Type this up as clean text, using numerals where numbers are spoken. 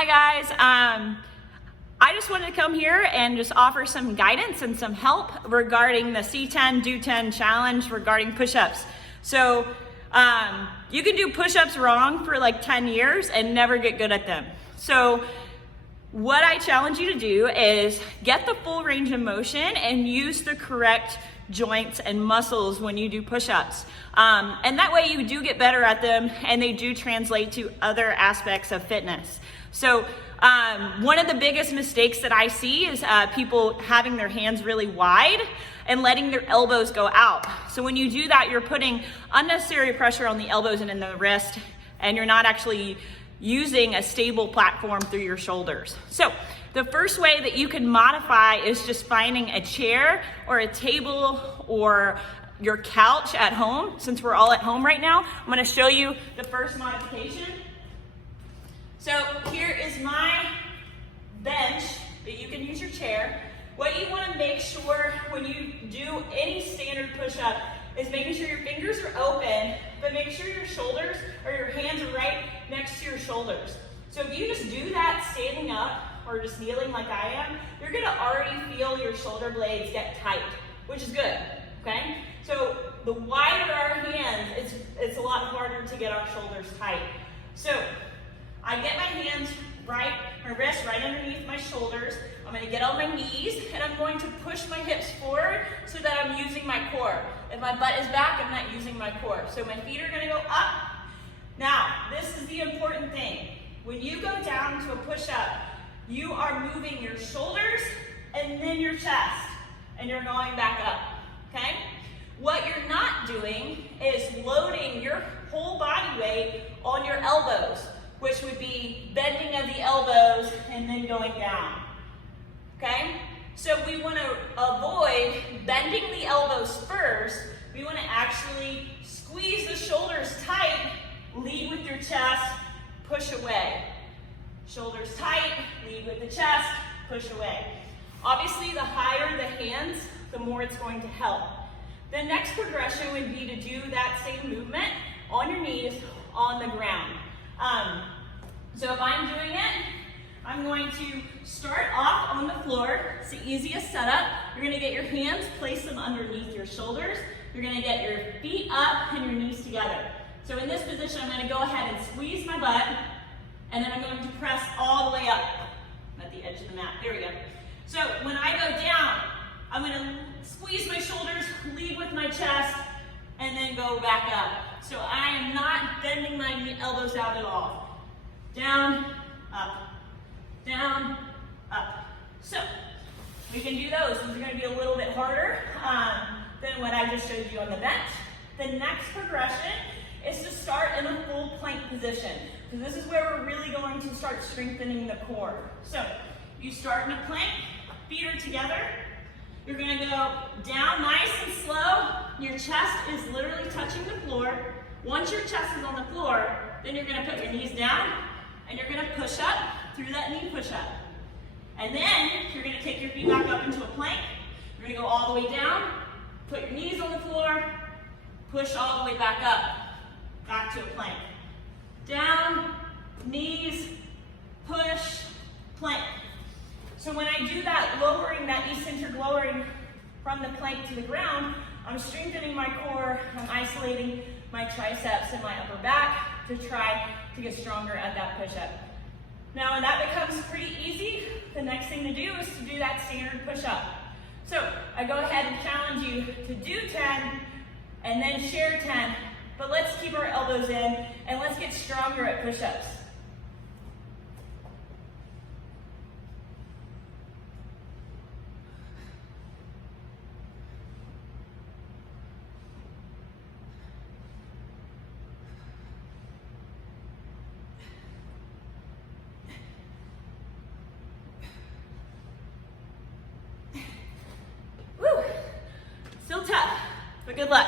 Hi guys, I just wanted to come here and just offer some guidance and some help regarding the C10 Do 10 challenge regarding push-ups. So you can do push-ups wrong for like 10 years and never get good at them. So what I challenge you to do is get the full range of motion and use the correct joints and muscles when you do push-ups. And that way you do get better at them and they do translate to other aspects of fitness. So one of the biggest mistakes that I see is people having their hands really wide and letting their elbows go out. So when you do that, you're putting unnecessary pressure on the elbows and in the wrist, and you're not actually using a stable platform through your shoulders. So the first way that you can modify is just finding a chair or a table or your couch at home. Since we're all at home right now, I'm gonna show you the first modification. So here is my bench, but you can use your chair. What you wanna make sure when you do any standard push-up is making sure your fingers are open, but make sure your shoulders or your hands are right next to your shoulders. So if you just do that standing up or just kneeling like I am, you're gonna already feel your shoulder blades get tight, which is good, okay? So the wider our hands, it's a lot harder to get our shoulders tight. So I get my hands right, my wrists right underneath my shoulders. I'm gonna get on my knees and I'm going to push my hips forward so that I'm using my core. If my butt is back, I'm not using my core. So my feet are gonna go up. Now, this is the important thing. When you go down to a push-up, you are moving your shoulders and then your chest, and you're going back up, okay? What you're not doing is loading your whole body weight on your elbows, which would be bending of the elbows and then going down, okay? So we wanna avoid bending the elbows first. We wanna actually squeeze the shoulders tight, lead with your chest, push away. Shoulders tight, lead with the chest, push away. Obviously, the higher the hands, the more it's going to help. The next progression would be to do that same movement on your knees on the ground. So if I'm doing it, I'm going to start off on the floor. It's the easiest setup. You're gonna get your hands, place them underneath your shoulders. You're gonna get your feet up and your knees together. So in this position, I'm gonna go ahead and squeeze my butt, and then I'm going to press all the way up. I'm at the edge of the mat, there we go. So when I go down, I'm gonna squeeze my shoulders, lead with my chest, and then go back up. So I am not bending my elbows out at all. Down, up, down, up. So we can do those. These are gonna be a little bit harder than what I just showed you on the bench. The next progression is to start in a full plank position, because this is where we're really going to start strengthening the core. So you start in a plank, feet are together. You're gonna go down nice and slow. Your chest is literally touching the floor. Once your chest is on the floor, then you're gonna put your knees down and you're gonna push up through that knee push up. And then you're gonna take your feet back up into a plank. You're gonna go all the way down, put your knees on the floor, push all the way back up, back to a plank. Down, knees, push, plank. So when I do that lowering, that eccentric lowering from the plank to the ground, I'm strengthening my core, I'm isolating my triceps and my upper back to try to get stronger at that push-up. Now when that becomes pretty easy, the next thing to do is to do that standard push-up. So I go ahead and challenge you to do 10 and then share 10, but let's keep our elbows in and let's get stronger at push-ups. Still tough, but good luck.